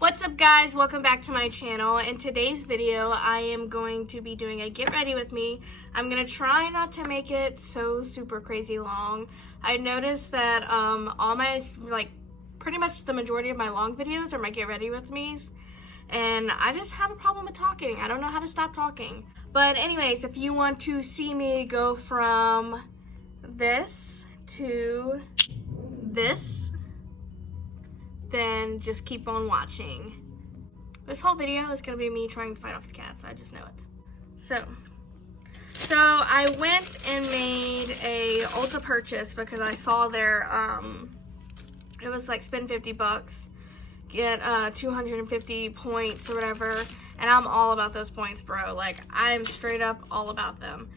What's up guys, welcome back to my channel. In today's video I am going to be doing a get ready with me. I'm gonna try not to make it so super crazy long. I noticed that all my pretty much the majority of my long videos are my get ready with me's, and I just have a problem with talking. I don't know how to stop talking. But anyways, if you want to see me go from this to this, then just keep on watching. This whole video is gonna be me trying to fight off the cats. I just know it. So I went and made a Ulta purchase because I saw their it was like spend 50 bucks, get 250 points or whatever, and I'm all about those points, bro. Like, I'm straight up all about them.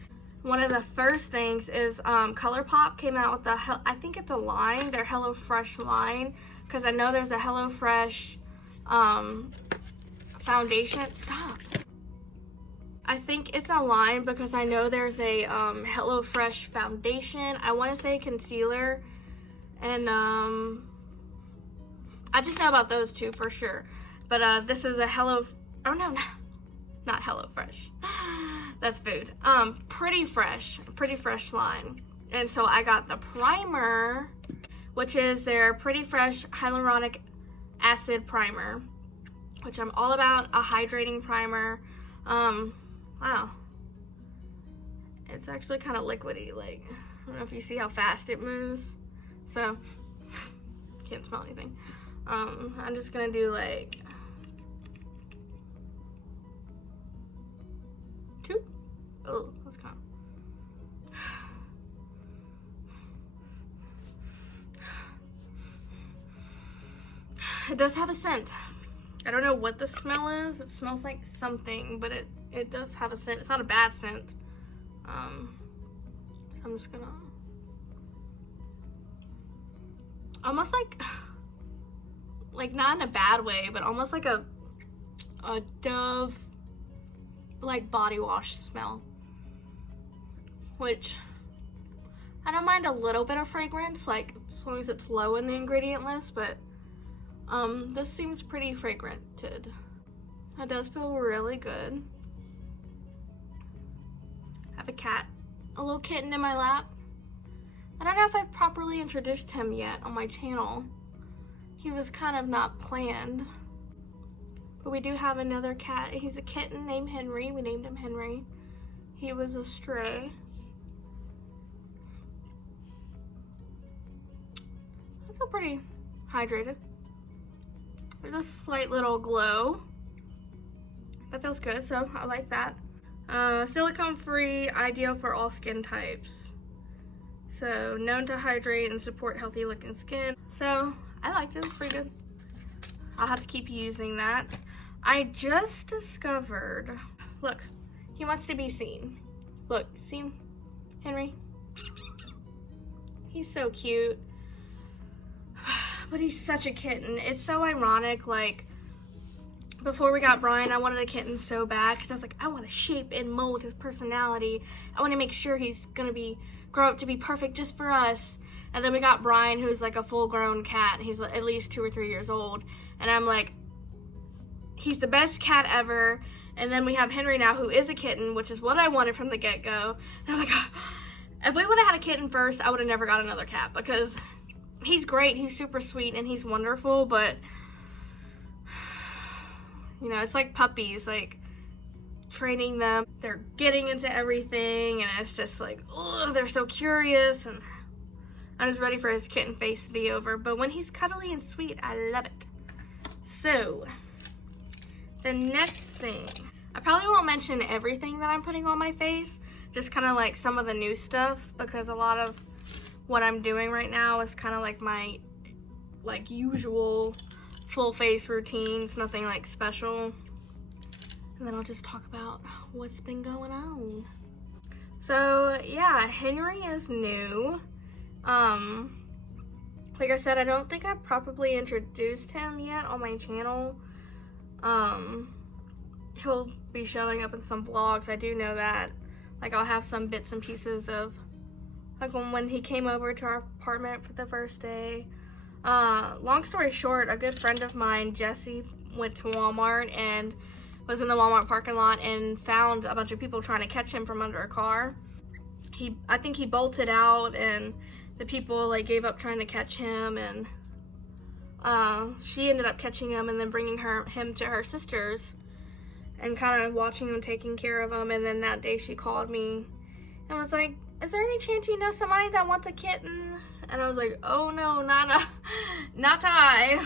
One of the first things is ColourPop came out with the, I think it's a line, their Hello Fresh line, because I know there's a Hello Fresh foundation. Stop. I think it's a line because I know there's a Hello Fresh foundation. I want to say concealer, and I just know about those two for sure. But this is a not Hello Fresh. That's food. Pretty fresh line. And so I got the primer, which is their Pretty Fresh Hyaluronic Acid Primer, which I'm all about, a hydrating primer. Wow. It's actually kind of liquidy, like, I don't know if you see how fast it moves. So, can't smell anything. I'm just gonna do like 2. Oh, that's kind of. It does have a scent. I don't know what the smell is. It smells like something, but it does have a scent. It's not a bad scent. I'm just gonna almost like not in a bad way, but almost like a Dove like body wash smell, which I don't mind a little bit of fragrance, like as long as it's low in the ingredient list, but this seems pretty fragranted. It does feel really good. I have a little kitten in my lap. I don't know if I've properly introduced him yet on my channel. He was kind of not planned. But we do have another cat. He's a kitten named Henry. We named him Henry. He was a stray. I feel pretty hydrated. There's a slight little glow. That feels good, so I like that. Silicone free, ideal for all skin types. So, known to hydrate and support healthy looking skin. So, I liked it. It's pretty good. I'll have to keep using that. I just discovered, look, he wants to be seen. Look, see him, Henry? He's so cute. But he's such a kitten. It's so ironic, like, before we got Brian, I wanted a kitten so bad, because I was like, I want to shape and mold his personality. I want to make sure he's going to grow up to be perfect just for us. And then we got Brian, who's like a full-grown cat. He's at least 2 or 3 years old. And I'm like, he's the best cat ever. And then we have Henry now, who is a kitten, which is what I wanted from the get-go. And I'm like, if we would have had a kitten first, I would have never got another cat, because he's great, he's super sweet, and he's wonderful, but, you know, it's like puppies, like, training them, they're getting into everything, and it's just like, oh, they're so curious, and I'm just ready for his kitten face to be over. But when he's cuddly and sweet, I love it. So, the next thing, I probably won't mention everything that I'm putting on my face, just kind of like some of the new stuff, because a lot of what I'm doing right now is kind of like my usual full face routines, nothing like special. And then I'll just talk about what's been going on. So yeah, Henry is new. Like I said, I don't think I've properly introduced him yet on my channel. He'll be showing up in some vlogs, I do know that. Like, I'll have some bits and pieces of like when he came over to our apartment for the first day. Long story short, a good friend of mine, Jesse, went to Walmart and was in the Walmart parking lot and found a bunch of people trying to catch him from under a car. I think he bolted out, and the people like gave up trying to catch him, and she ended up catching him and then bringing him to her sister's and kind of watching him, taking care of him. And then that day she called me and was like, is there any chance you know somebody that wants a kitten? And I was like, oh no, not I.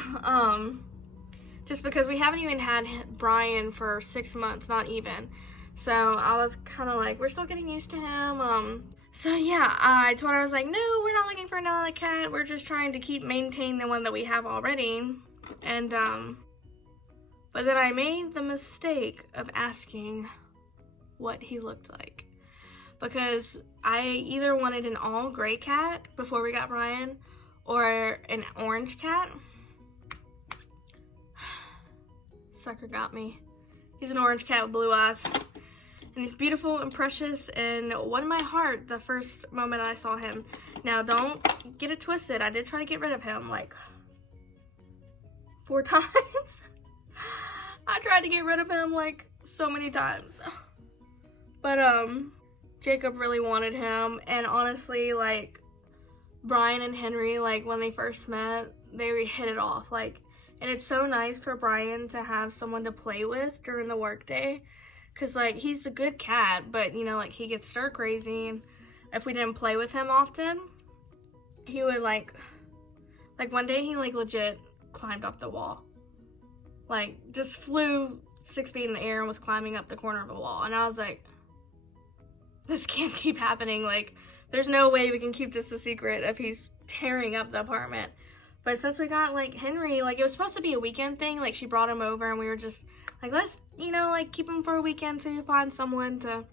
Just because we haven't even had Brian for 6 months, not even. So I was kind of like, we're still getting used to him. So yeah, I told her, I was like, no, we're not looking for another cat. We're just trying to maintain the one that we have already. And, but then I made the mistake of asking what he looked like. Because I either wanted an all gray cat before we got Brian or an orange cat. Sucker got me. He's an orange cat with blue eyes. And he's beautiful and precious and won my heart the first moment I saw him. Now, don't get it twisted. I did try to get rid of him like 4 times. I tried to get rid of him like so many times. But, Jacob really wanted him. And honestly, like, Brian and Henry, like, when they first met, they hit it off. Like, and it's so nice for Brian to have someone to play with during the workday. Because, like, he's a good cat, but, you know, like, he gets stir crazy. And if we didn't play with him often, he would, like, one day he, like, legit climbed up the wall. Like, just flew 6 feet in the air and was climbing up the corner of a wall. And I was like, this can't keep happening. Like, there's no way we can keep this a secret if he's tearing up the apartment. But since we got, like, Henry, like, it was supposed to be a weekend thing. Like, she brought him over and we were just like, let's, you know, like, keep him for a weekend till you find someone to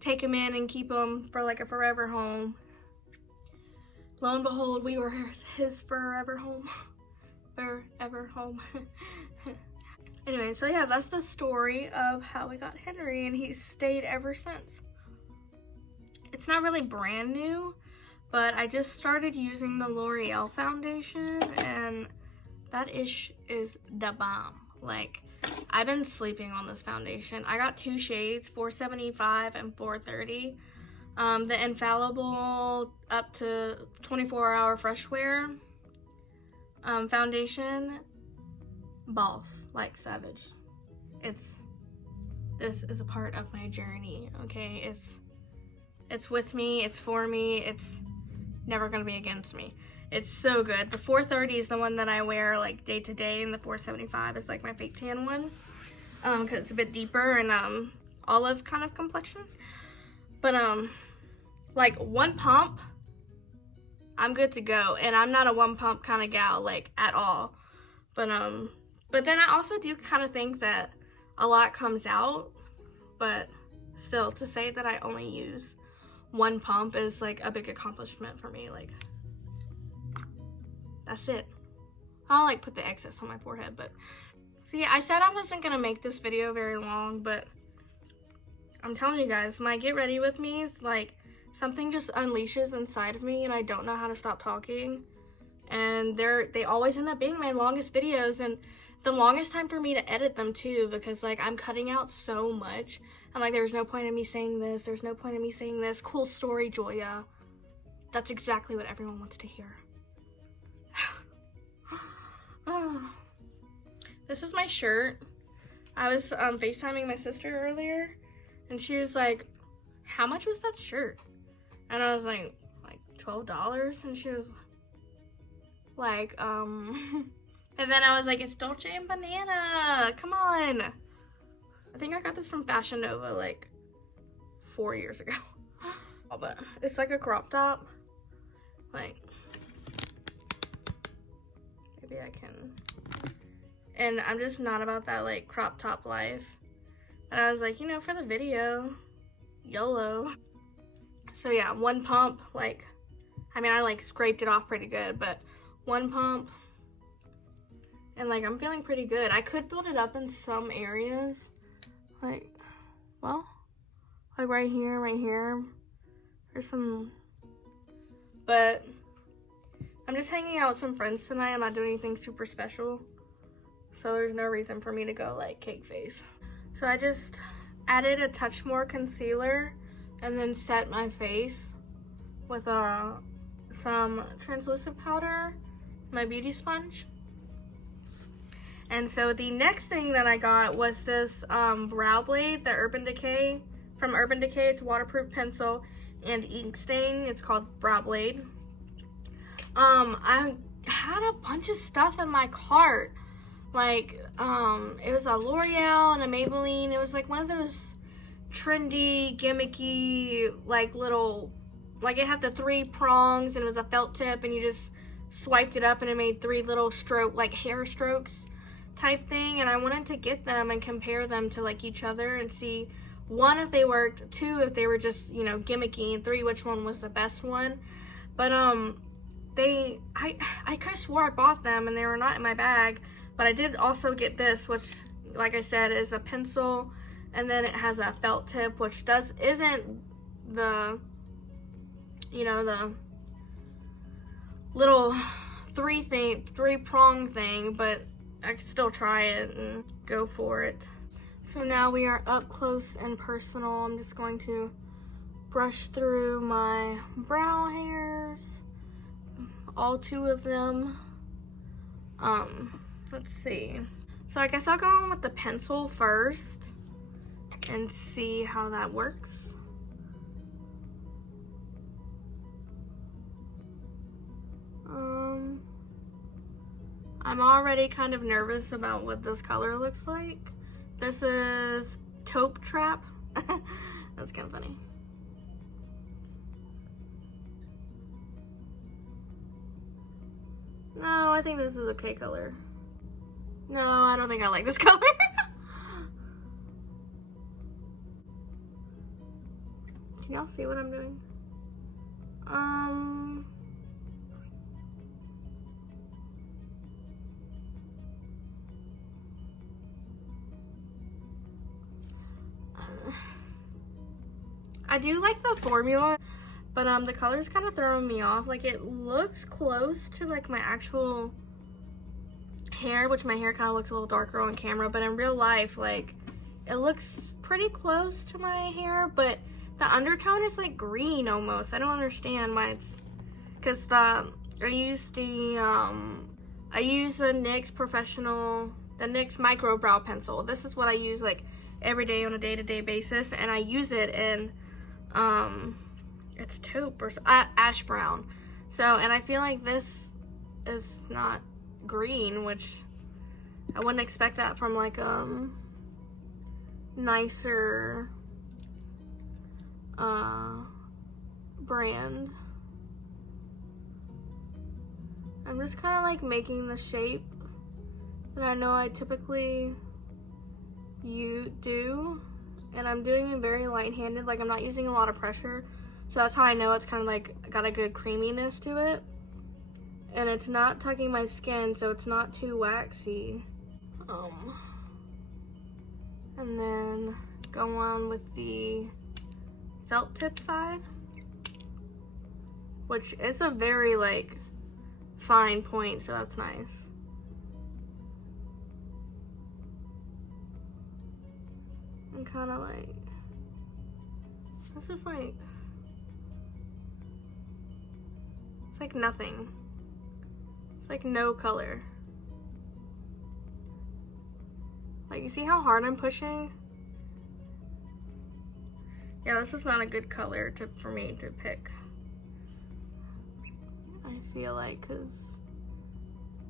take him in and keep him for, like, a forever home. Lo and behold, we were his forever home. Forever home. Anyway, so yeah, that's the story of how we got Henry, and he's stayed ever since. It's not really brand new, but I just started using the L'Oreal foundation, and that ish is the bomb. Like, I've been sleeping on this foundation. I got 2 shades, 475 and 430. The Infallible up to 24-hour fresh wear foundation, boss, like savage. This is a part of my journey, okay? It's with me, it's for me, it's never gonna be against me. It's so good. The 430 is the one that I wear like day to day, and the 475 is like my fake tan one, because it's a bit deeper and olive kind of complexion. But like 1 pump, I'm good to go, and I'm not a 1 pump kind of gal, like, at all. But then I also do kind of think that a lot comes out, but still, to say that I only use 1 pump is like a big accomplishment for me. Like, that's it. I'll like put the excess on my forehead, but see, I said I wasn't gonna make this video very long, but I'm telling you guys, my get ready with me is like something just unleashes inside of me and I don't know how to stop talking. And they always end up being my longest videos, and the longest time for me to edit them too, because like I'm cutting out so much. I'm like, there's no point in me saying this, there's no point in me saying this. Cool story, Joya. That's exactly what everyone wants to hear. Oh. This is my shirt. I was FaceTiming my sister earlier, and she was like, how much was that shirt? And I was like $12, and she was like, and then I was like, it's Dolce & Banana, come on. I think I got this from Fashion Nova like 4 years ago. Oh, but it's like a crop top. Like, maybe I can. And I'm just not about that like crop top life. And I was like, you know, for the video, YOLO. So yeah, 1 pump, like, I mean, I like scraped it off pretty good, but 1 pump, and like I'm feeling pretty good. I could build it up in some areas, like, well, like right here, there's some, but I'm just hanging out with some friends tonight. I'm not doing anything super special, So there's no reason for me to go like cake face. So I just added a touch more concealer and then set my face with some translucent powder, my beauty sponge. And so the next thing that I got was this brow blade, the from Urban Decay. It's a waterproof pencil and ink stain. It's called Brow Blade. I had a bunch of stuff in my cart. Like, it was a L'Oreal and a Maybelline. It was like one of those trendy, gimmicky, like little, like it had the 3 prongs and it was a felt tip and you just swiped it up and it made 3 little like hair strokes type thing. And I wanted to get them and compare them to like each other and see, 1, if they worked, 2, if they were just, you know, gimmicky, and 3, which one was the best one. But I could have swore I bought them and they were not in my bag. But I did also get this, which, like I said, is a pencil, and then it has a felt tip, which isn't the, you know, the little 3-prong thing, but I could still try it and go for it. So now we are up close and personal. I'm just going to brush through my brow hairs, all 2 of them. Let's see. So I guess I'll go on with the pencil first and see how that works. I'm already kind of nervous about what this color looks like. This is Taupe Trap. That's kind of funny. No, I think this is okay color. No, I don't think I like this color. Can y'all see what I'm doing? I do like the formula, but the color's kind of throwing me off. Like, it looks close to like my actual hair, which my hair kind of looks a little darker on camera, but in real life, like, it looks pretty close to my hair, but the undertone is like green almost. I don't understand why it's, because I use the NYX micro brow pencil. This is what I use like every day on a day-to-day basis, and I use it in it's taupe or ash brown. So, and I feel like this is not green, which I wouldn't expect that from like nicer brand. I'm just kind of like making the shape that I know I typically do, and I'm doing it very light-handed. Like, I'm not using a lot of pressure, so that's how I know it's kind of like got a good creaminess to it, and it's not tugging my skin, so it's not too waxy. And then go on with the felt tip side, which is a very like fine point, so that's nice. And kind of like, this is like, it's like nothing. It's like no color. Like, you see how hard I'm pushing? Yeah, this is not a good color for me to pick, I feel like, because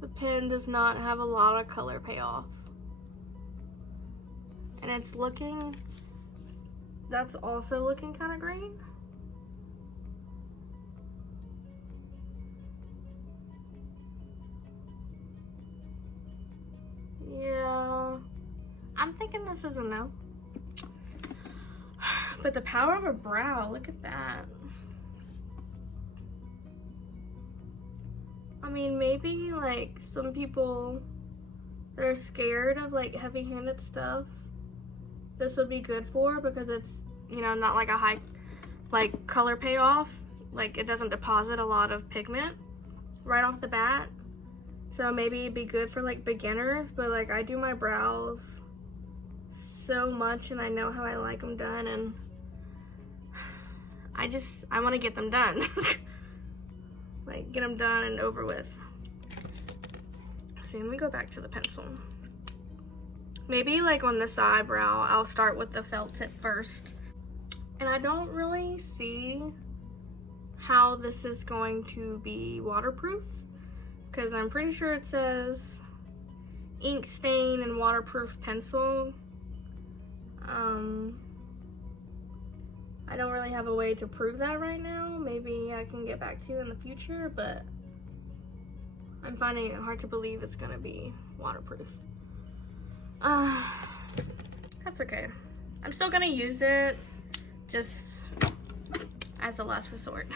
the pen does not have a lot of color payoff. And it's looking, that's also looking kind of green. Yeah, I'm thinking this is a no. But the power of a brow, look at that. I mean, maybe like some people that are scared of like heavy-handed stuff, this would be good for, because it's, you know, not like a high like color payoff. Like, it doesn't deposit a lot of pigment right off the bat. So maybe it'd be good for like beginners, but like I do my brows so much and I know how I like them done, and I want to get them done. Like get them done and over with. See, let me go back to the pencil. Maybe like on this eyebrow, I'll start with the felt tip first. And I don't really see how this is going to be waterproof, because I'm pretty sure it says ink stain and waterproof pencil. I don't really have a way to prove that right now. Maybe I can get back to you in the future, but I'm finding it hard to believe it's gonna be waterproof. That's okay. I'm still gonna use it just as a last resort.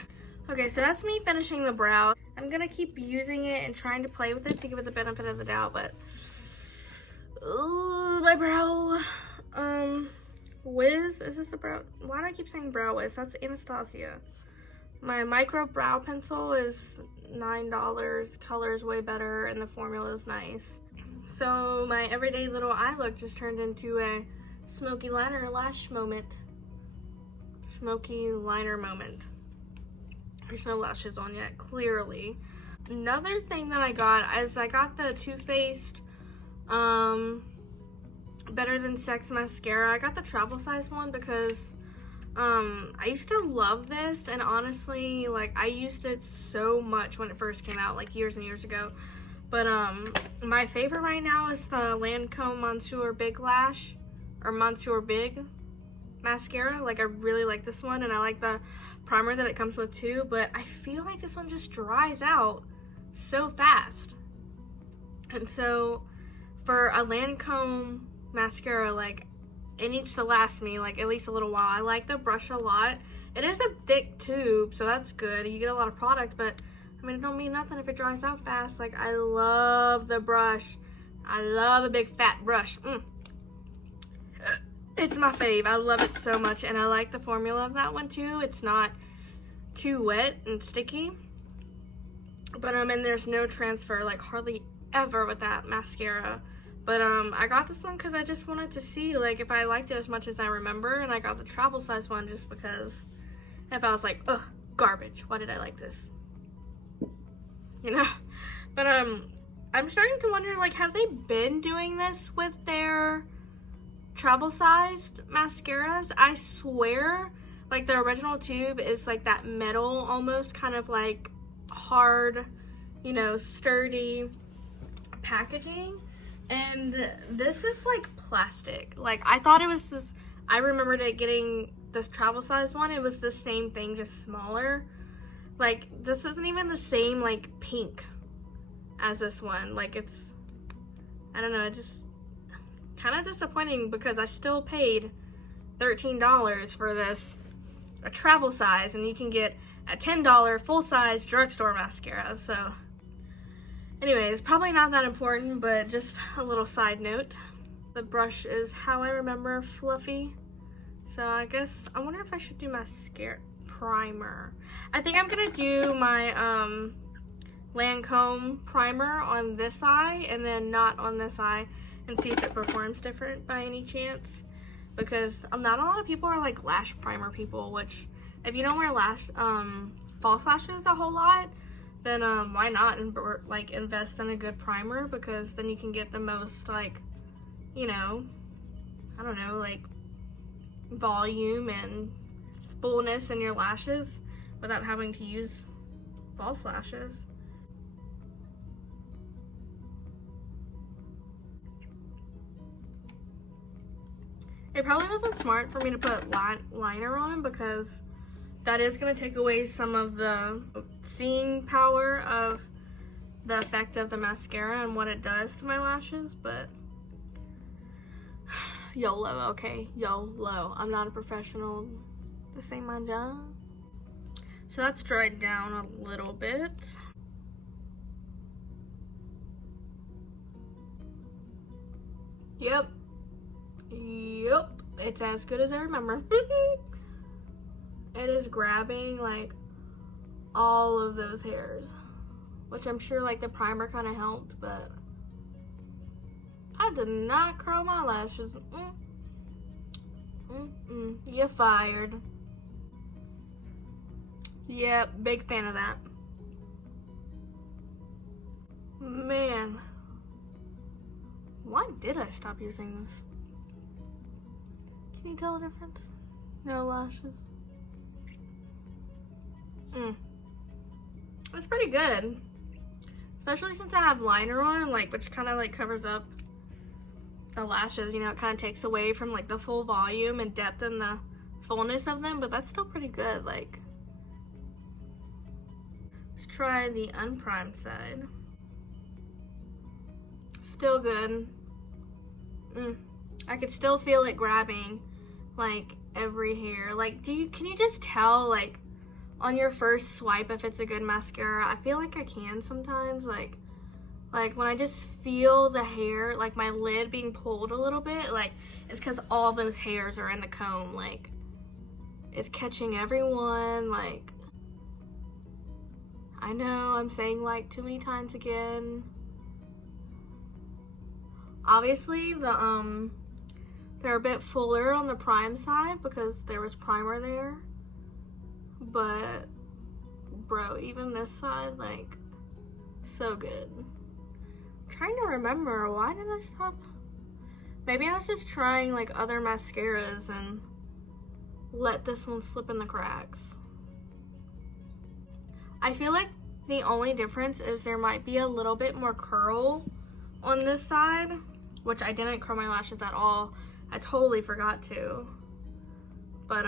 Okay, so that's me finishing the brow. I'm gonna keep using it and trying to play with it to give it the benefit of the doubt, but ooh, my brow. Wiz, is this a brow? Why do I keep saying brow wiz? That's Anastasia. My micro brow pencil is $9, color's way better, and the formula is nice. So my everyday little eye look just turned into a smoky liner lash moment. Smoky liner moment. There's no lashes on yet, clearly. Another thing that I got is I got the Too Faced Better Than Sex mascara. I got the travel size one because I used to love this, and honestly, like, I used it so much when it first came out, like years and years ago. But my favorite right now is the Lancome Monsieur Big Lash, or Monsieur Big mascara. Like, I really like this one, and I like the primer that it comes with too, but I feel like this one just dries out so fast. And so for a Lancome mascara, like, it needs to last me like at least a little while. I like the brush a lot. It is a thick tube, so that's good. You get a lot of product, but I mean, it don't mean nothing if it dries out fast. Like, I love the brush. I love the big fat brush. It's my fave. I love it so much, and I like the formula of that one too. It's not too wet and sticky, but and there's no transfer, like hardly ever with that mascara. But I got this one because I just wanted to see like if I liked it as much as I remember, and I got the travel size one just because if I was like, ugh, garbage, why did I like this? You know? But I'm starting to wonder, like, have they been doing this with their travel sized mascaras? I swear, like, the original tube is like that metal, almost kind of like hard, you know, sturdy packaging, and this is like plastic. Like, I thought it was this, I remembered it getting this travel size one, it was the same thing, just smaller. Like, this isn't even the same like pink as this one. Like, it's, I don't know, it's just kind of disappointing because I still paid $13 for this, a travel size, and you can get a $10 full-size drugstore mascara. So anyways, probably not that important, but just a little side note. The brush is how I remember, fluffy. So I guess, I wonder if I should do mascara primer. I think I'm gonna do my Lancome primer on this eye and then not on this eye, and see if it performs different by any chance, because not a lot of people are like lash primer people, which if you don't wear false lashes a whole lot, then why not like invest in a good primer, because then you can get the most, like, you know, I don't know, like volume and fullness in your lashes without having to use false lashes. It probably wasn't smart for me to put liner on, because that is going to take away some of the seeing power of the effect of the mascara and what it does to my lashes, but YOLO, okay? YOLO. I'm not a professional. This ain't my job. So that's dried down a little bit. Yep. It's as good as I remember. It is grabbing like all of those hairs. which I'm sure like the primer kind of helped, but I did not curl my lashes. You're fired. Yep, big fan of that. Man, why did I stop using this? Can you tell the difference? No lashes. It's pretty good, especially since I have liner on, like, which kind of like covers up the lashes. You know, it kind of takes away from like the full volume and depth and the fullness of them, but that's still pretty good. Like, let's try the unprimed side. Still good. I could still feel it grabbing like every hair. Like, can you just tell like on your first swipe if it's a good mascara? I feel like I can sometimes, like when I just feel the hair, like my lid being pulled a little bit, like it's because all those hairs are in the comb, like it's catching everyone. Like, I know I'm saying like too many times again. Obviously they're a bit fuller on the prime side because there was primer there, but bro, even this side, like, so good. I'm trying to remember, why did I stop? Maybe I was just trying like other mascaras and let this one slip in the cracks. I feel like the only difference is there might be a little bit more curl on this side, which I didn't curl my lashes at all. I totally forgot to, but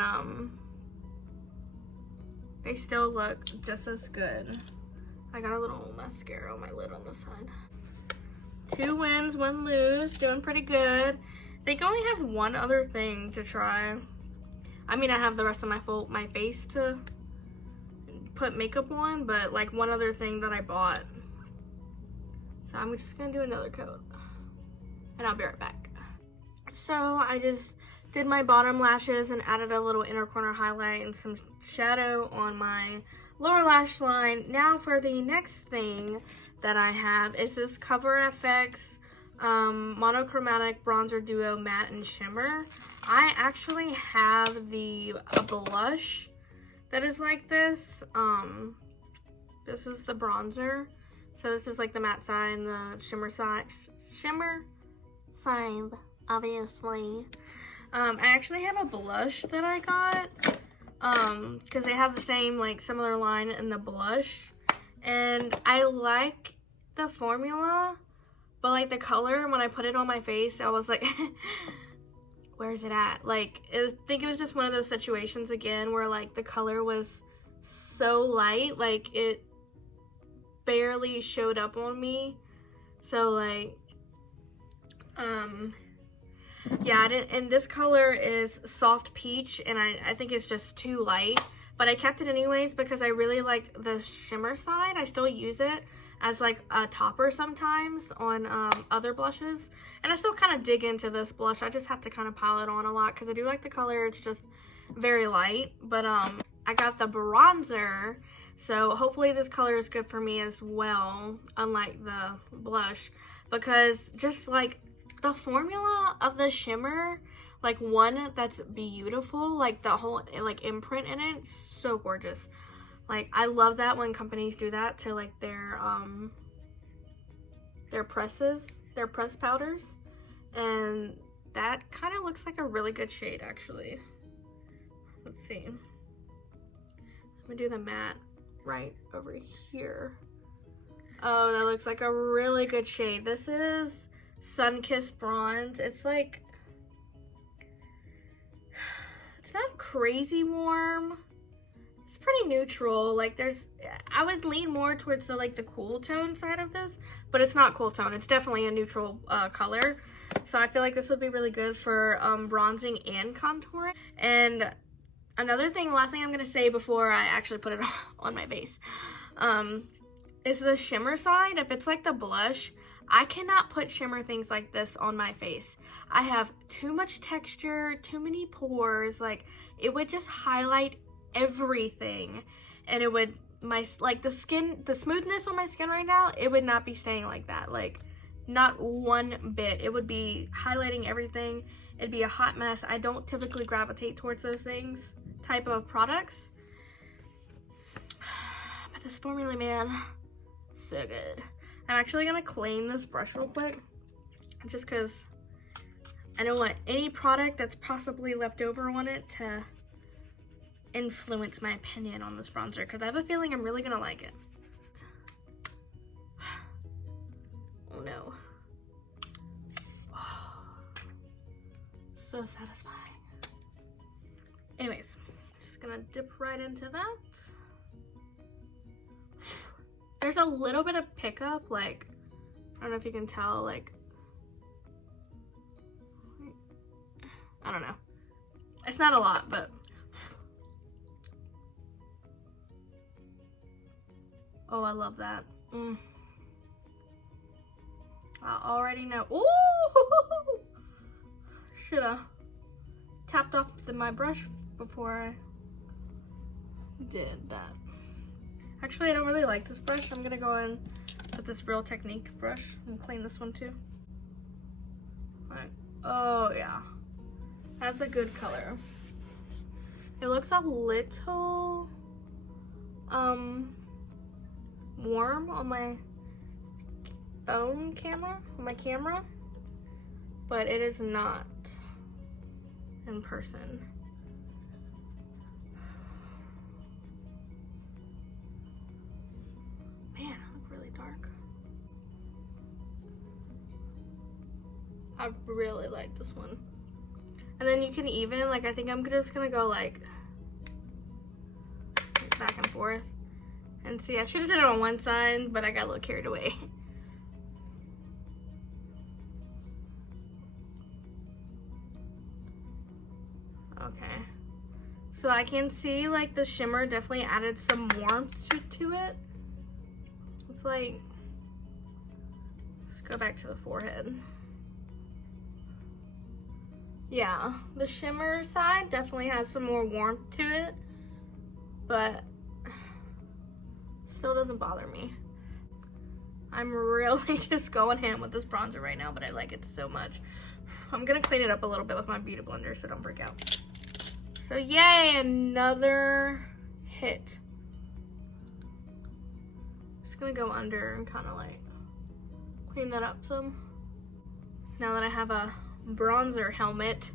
they still look just as good. I got a little mascara on my lid on this side. 2 wins, 1 lose, doing pretty good. I think I only have one other thing to try. I mean, I have the rest of my face to put makeup on, but like one other thing that I bought. So I'm just gonna do another coat and I'll be right back. So I just did my bottom lashes and added a little inner corner highlight and some shadow on my lower lash line. Now for the next thing that I have is this Cover FX monochromatic bronzer duo matte and shimmer. I actually have a blush that is like this. This is the bronzer. So this is like the matte side and the shimmer side, obviously. I actually have a blush that I got, because they have the same, like, similar line in the blush, and I like the formula, but like the color, when I put it on my face, I was like, where's it at? Like, I think it was just one of those situations again where like the color was so light, like it barely showed up on me. So like, yeah, and this color is soft peach, and I think it's just too light, but I kept it anyways because I really liked the shimmer side. I still use it as like a topper sometimes on other blushes, and I still kind of dig into this blush. I just have to kind of pile it on a lot because I do like the color. It's just very light, but I got the bronzer, so hopefully this color is good for me as well, unlike the blush, because just like the formula of the shimmer, like one that's beautiful, like the whole like imprint in it, so gorgeous. Like, I love that when companies do that to like their press powders, and that kind of looks like a really good shade actually. Let's see, I'm gonna do the matte right over here. Oh, that looks like a really good shade. This is Sun-Kissed Bronze. It's like, it's not crazy warm. It's pretty neutral. Like, I would lean more towards the like the cool tone side of this, but it's not cool tone. It's definitely a neutral color. So I feel like this would be really good for bronzing and contouring. And another thing, last thing I'm gonna say before I actually put it on my face, is the shimmer side. If it's like the blush, I cannot put shimmer things like this on my face. I have too much texture, too many pores. Like, it would just highlight everything, and it would like the smoothness on my skin right now, it would not be staying like that. Like, not one bit. It would be highlighting everything. It'd be a hot mess. I don't typically gravitate towards those things, type of products. But this formula, man, so good. I'm actually gonna clean this brush real quick, just because I don't want any product that's possibly left over on it to influence my opinion on this bronzer, because I have a feeling I'm really gonna like it. Oh no. Oh, so satisfying. Anyways, just gonna dip right into that. There's a little bit of pickup, like, I don't know if you can tell, like, I don't know. It's not a lot, but oh, I love that. I already know. Ooh! Shoulda tapped off my brush before I did that. Actually, I don't really like this brush. I'm gonna go in with this Real Technique brush and clean this one too. Alright. Oh yeah, that's a good color. It looks a little warm on my phone camera, but it is not in person. Man, I look really dark. I really like this one. And then you can even, like, I think I'm just gonna go like back and forth. And see, I should have did it on one side, but I got a little carried away. Okay. So I can see, like, the shimmer definitely added some warmth to it. It's like, let's go back to the forehead. Yeah, the shimmer side definitely has some more warmth to it, but still doesn't bother me. I'm really just going ham with this bronzer right now, but I like it so much. I'm gonna clean it up a little bit with my beauty blender so don't break out. So yay, another hit. Just gonna go under and kind of like clean that up some. Now that I have a bronzer helmet,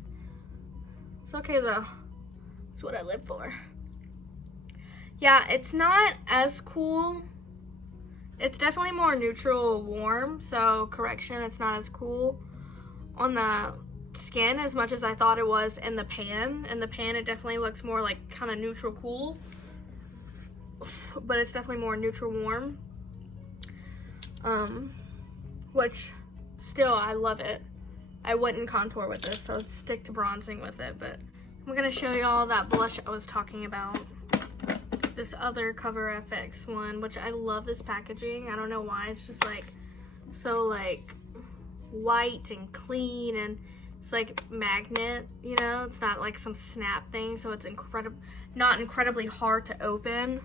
it's okay though. It's what I live for. Yeah, it's not as cool. It's definitely more neutral warm, so correction, it's not as cool on the skin as much as I thought it was in the pan. In the pan, it definitely looks more like kind of neutral cool, but it's definitely more neutral warm. Which still, I love it. I wouldn't contour with this, so I'd stick to bronzing with it, but I'm gonna show you all that blush I was talking about. This other Cover FX one, which I love this packaging. I don't know why, it's just like so like white and clean, and it's like magnet, you know, it's not like some snap thing, so it's not incredibly hard to open.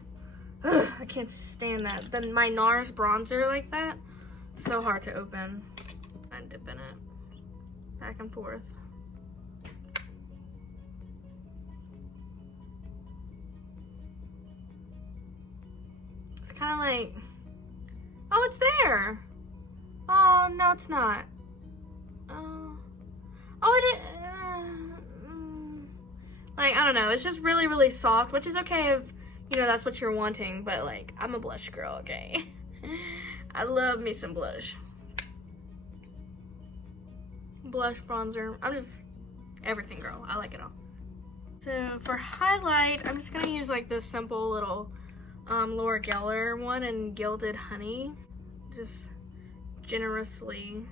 Ugh, I can't stand that. Then my NARS bronzer like that, so hard to open. I'm dipping it back and forth. Kind of like, oh, it's there. Oh, no, it's not. Oh, it is. Like, I don't know. It's just really, really soft, which is okay if, you know, that's what you're wanting. But, like, I'm a blush girl, okay? I love me some blush. Blush, bronzer. I'm just everything girl. I like it all. So, for highlight, I'm just going to use, like, this simple little Laura Geller one in Gilded Honey, just generously.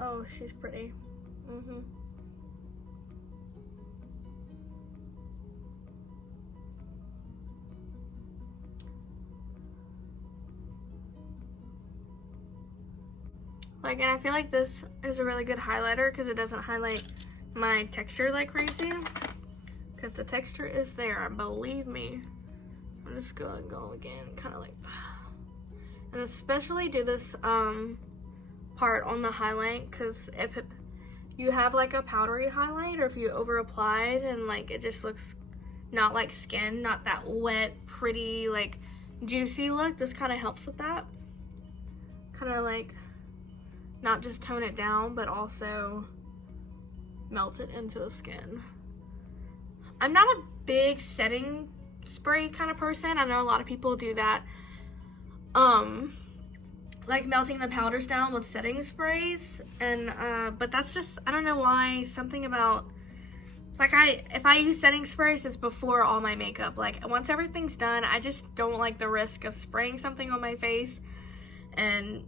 Oh, she's pretty. Like, and I feel like this is a really good highlighter because it doesn't highlight my texture like crazy. because the texture is there, believe me. I'm just gonna go again, kind of like, and especially do this part on the highlight, because if you have like a powdery highlight, or if you over applied and like it just looks not like skin, not that wet, pretty, like juicy look, this kind of helps with that. Kind of like not just tone it down, but also melt it into the skin. I'm not a big setting spray kind of person. I know a lot of people do that, like melting the powders down with setting sprays, and but that's just, I don't know why, something about, like, if I use setting sprays, it's before all my makeup. Like, once everything's done, I just don't like the risk of spraying something on my face, and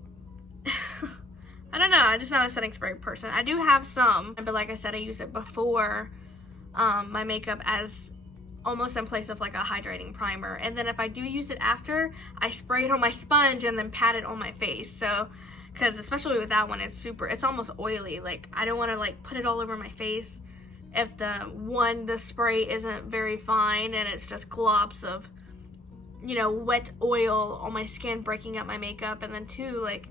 I don't know, I'm just not a setting spray person. I do have some, but like I said, I use it before my makeup as almost in place of like a hydrating primer, and then if I do use it after, I spray it on my sponge and then pat it on my face. So, because especially with that one, it's almost oily. Like, I don't want to like put it all over my face if the spray isn't very fine and it's just globs of, you know, wet oil on my skin breaking up my makeup. And then two, like,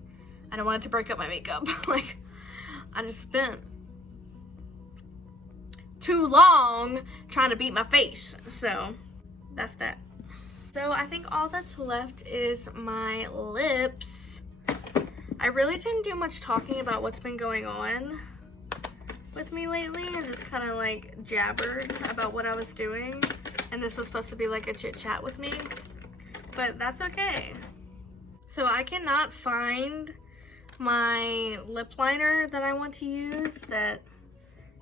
I don't want it to break up my makeup. Like, I just spent too long trying to beat my face. So that's that. So I think all that's left is my lips. I really didn't do much talking about what's been going on with me lately. I just kind of like jabbered about what I was doing, and this was supposed to be like a chit chat with me, but that's okay. So I cannot find my lip liner that I want to use that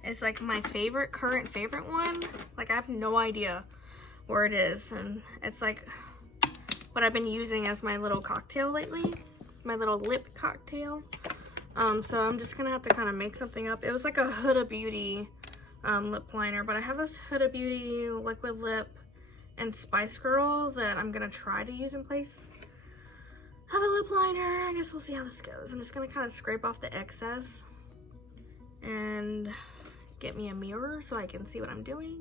is like my current favorite one. Like, I have no idea where it is, and it's like what I've been using as my little cocktail lately, my little lip cocktail. So I'm just gonna have to kind of make something up. It was like a Huda Beauty lip liner, but I have this Huda Beauty liquid lip and Spice Girl that I'm gonna try to use in place of a lip liner. I guess we'll see how this goes. I'm just gonna kind of scrape off the excess and get me a mirror so I can see what I'm doing.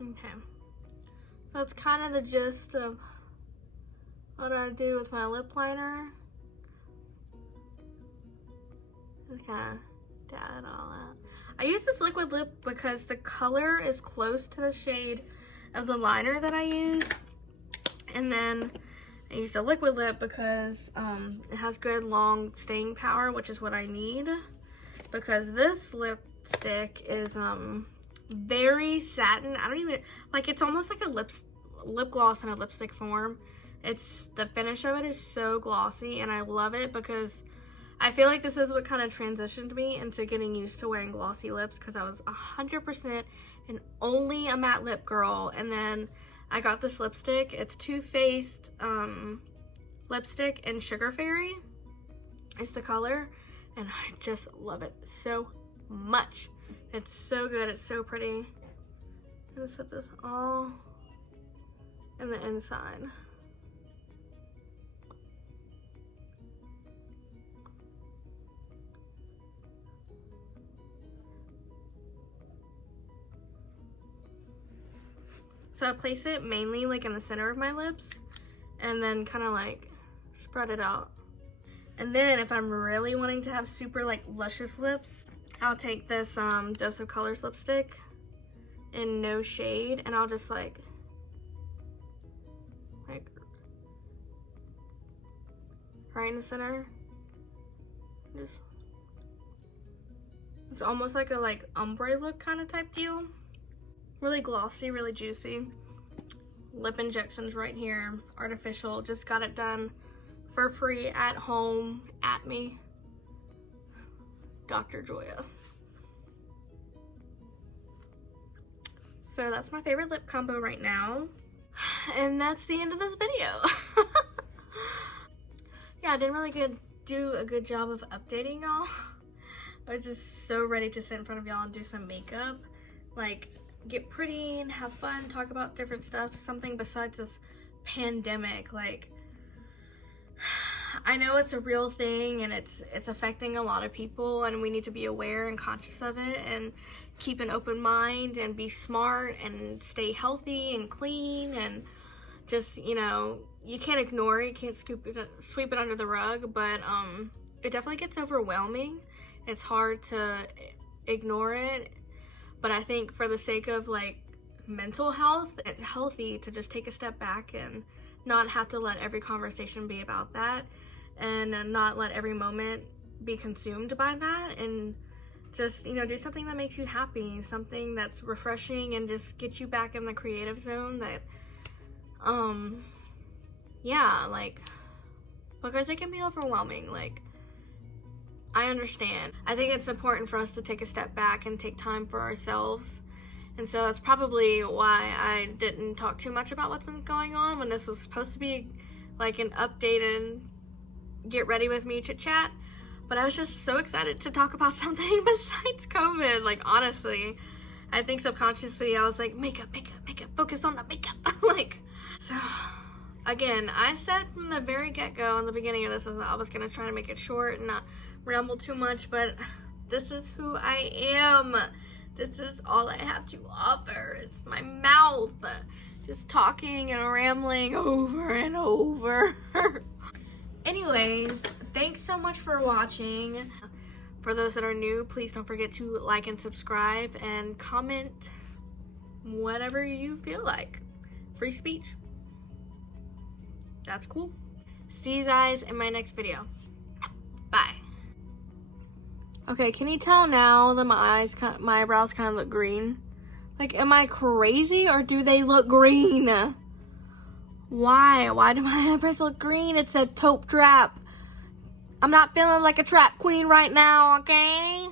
Okay, so that's kind of the gist of what I do with my lip liner. Just kind of dab it all out. I use this liquid lip because the color is close to the shade of the liner that I use, and then I used a liquid lip because it has good long staying power, which is what I need, because this lipstick is very satin. I don't even like, it's almost like a lip gloss in a lipstick form. The finish of it is so glossy, and I love it because I feel like this is what kind of transitioned me into getting used to wearing glossy lips, because I was 100% and only a matte lip girl. And then I got this lipstick. It's Too Faced lipstick, and Sugar Fairy is the color, and I just love it so much. It's so good. It's so pretty. I'm gonna set this all in the inside. So I place it mainly like in the center of my lips, and then kind of like spread it out. And then if I'm really wanting to have super like luscious lips, I'll take this Dose of Colors lipstick in No Shade, and I'll just like right in the center. It's almost like a ombre look kind of type deal. Really glossy, really juicy. Lip injections right here, artificial. Just got it done for free at home at me. Dr. Joya. So that's my favorite lip combo right now. And that's the end of this video. Yeah, I didn't really do a good job of updating y'all. I was just so ready to sit in front of y'all and do some makeup. Like, get pretty and have fun, talk about different stuff, something besides this pandemic. Like, I know it's a real thing and it's affecting a lot of people, and we need to be aware and conscious of it and keep an open mind and be smart and stay healthy and clean, and just, you know, you can't ignore it, you can't sweep it under the rug, but it definitely gets overwhelming. It's hard to ignore it, but I think for the sake of like mental health, it's healthy to just take a step back and not have to let every conversation be about that, and not let every moment be consumed by that, and just, you know, do something that makes you happy, something that's refreshing and just gets you back in the creative zone. That yeah, like, because it can be overwhelming. Like, I understand. I think it's important for us to take a step back and take time for ourselves. And so that's probably why I didn't talk too much about what's been going on when this was supposed to be like an updated get ready with me chit chat. But I was just so excited to talk about something besides COVID. Like, honestly, I think subconsciously I was like, makeup, focus on the makeup. Like, so again, I said from the very get-go in the beginning of this that I was gonna try to make it short and not ramble too much, but this is who I am. This is all I have to offer. It's my mouth just talking and rambling over and over. Anyways, thanks so much for watching. For those that are new, please don't forget to like and subscribe and comment whatever you feel like. Free speech. That's cool. See you guys in my next video. Bye. Okay, can you tell now that my eyebrows kind of look green? Like, am I crazy or do they look green? Why? Why do my eyebrows look green? It said taupe trap. I'm not feeling like a trap queen right now, okay?